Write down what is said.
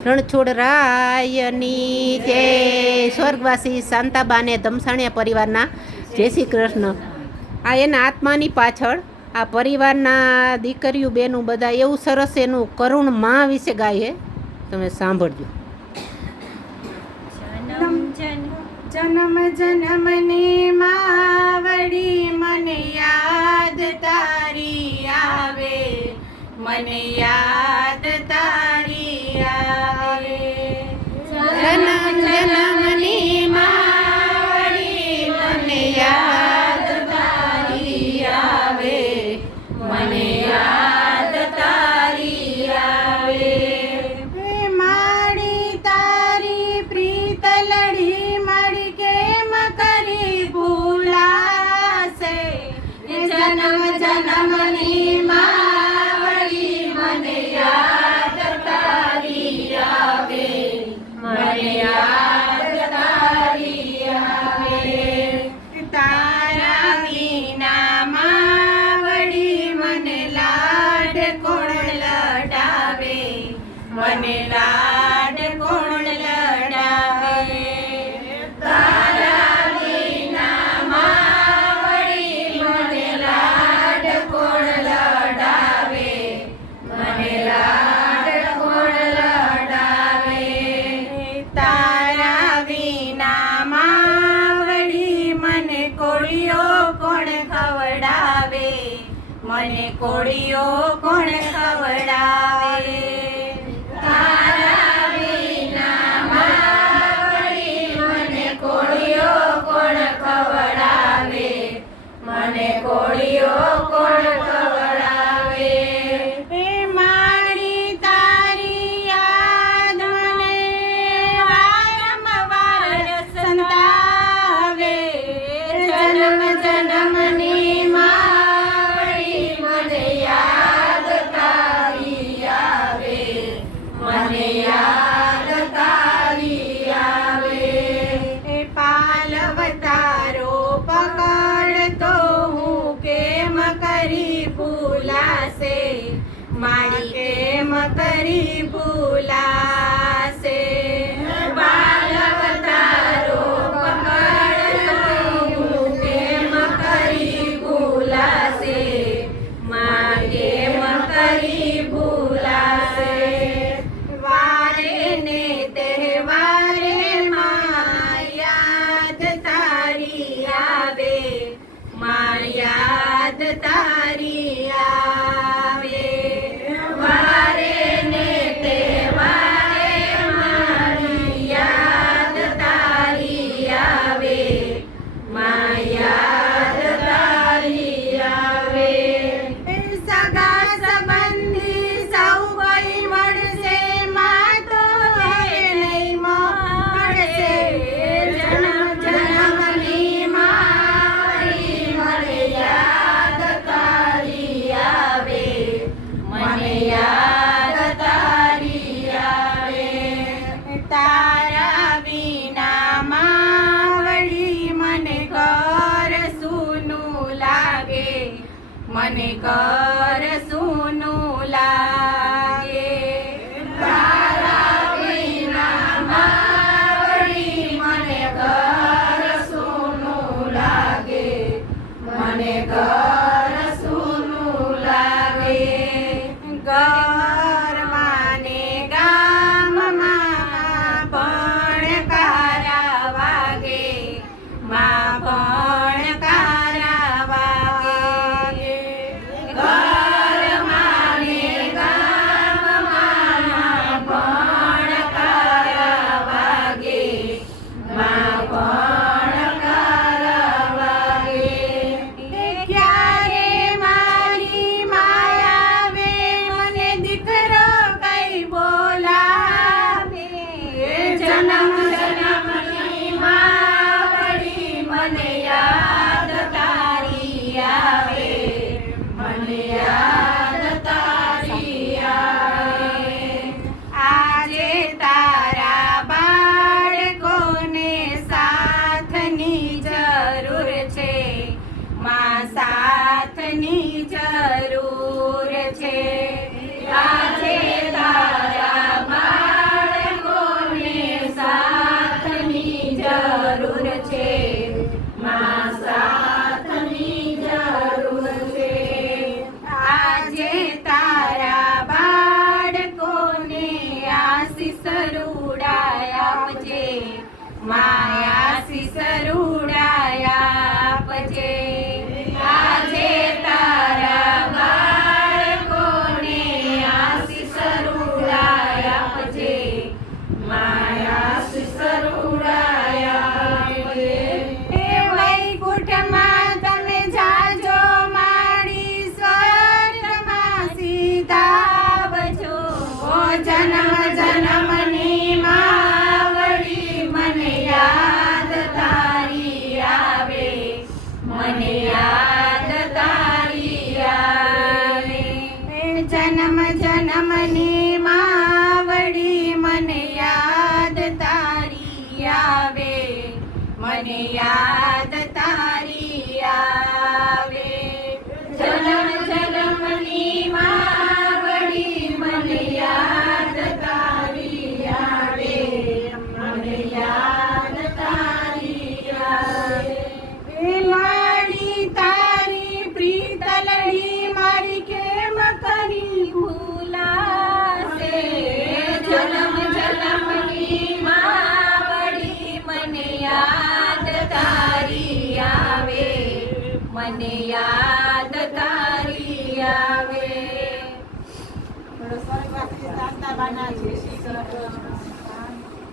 રણછોડરાયની જય. સ્વર્ગવાસી શાંતાબાને ધમસાણિયા પરિવારના જય શ્રી કૃષ્ણ. આ એના આત્માની પાછળ આ પરિવારના દીકરીઓ બેનું બધા એવું સરસ એનું કરુણ માં વિશે ગાય. તમે સાંભળજો. જન્મ જન્મની માવડી મને યાદ તારી આવે, મને યાદ તારી આવે. જન્મ જન્મની માવડી મને યાદ તારી આવે, મને યાદ તારી આવે. હે માડી તારી પ્રીત લડી મળી કેમ કરી ભૂલાશે. જન્મ જન્મની માવડી મને યાદ તારી આવે, મને યાદ તારી આવે. તારા વિના માવડી મને લાડ કોણ લડાવે, મને લાડ કોણ લડાવે. તારા વિના માવડી મને લાડ કોણ લડાવે, મને લાડ કોણ લડાવે. તારા વિના માવડી મને કોળિયો કોણ ખવડાવે, મને કોળિયો કોણ ખવડાવે. તારા વિના માવડી મને કોળિયો કોણ ખવડાવે, મને કોળિયો કોણ ખવડાવે. હે માડી તારી યાદ મને વારંવાર સંતાવે. જન્મ જન્મની માવડી મને યાદ તારી આવે, મને યાદ તારી આવે. હે પાલવતારો પકડતો હું કેમ કરી ભૂલાશે, માડી કેમ કરી ભૂલાશે. પાલવતારો પકડતો હું કેમ કરી ભૂલાશે, માડી કેમ કરી ભૂલાશે. વારે ને તહેવારે માં યાદ તારી આવે, માં યાદ તારી આવે. વારે ને તહેવારે મારી યાદ તારી આવે, માં યાદ તારી આવે. સગા સંબંધી સૌ કોઈ મળશે, માં તો હવે નહીં મળશે. જન્મ જન્મની મારી મને યાદ તારી આવે, મને યાદ તારી આવે. તારા વિના માવડી મને ઘર સૂનું લાગે, મને ઘર સૂનું લાગે. તારા વિના માવડી મને ઘર સૂનું લાગે, મને ઘર સૂનું લાગે. ઘરમાં ને ગામમાં ભણકારા વાગે, માં ભણકારા વાગે. શીસરુડાય આપજે માયા શીસરુડાય આપજે આજે તારા બાળકોને આશીષ રૂડાય આપજે માયા શીસરુડાય આપજે હે વૈકુંઠમાં તમે જાજો માડી સ્વર્ગમાં સીધા બજો ઓ જન્મ જન્મની માવડી મને યાદ તારી આવે મને યાદ તારી આવે જન્મ જન્મની માવડી મને યાદ તારી આવે મને યાદ તારી આવે જન્મ જન્મની માવડી મને યાદ તારી આવે મને યાદ તારી આવે એ લાડી તારી પ્રીતલડી મારી કેમ કરી ભૂલાશે જન્મ જન્મની માવડી મને યાદ તારી આવે મને યાદ તારી આવે.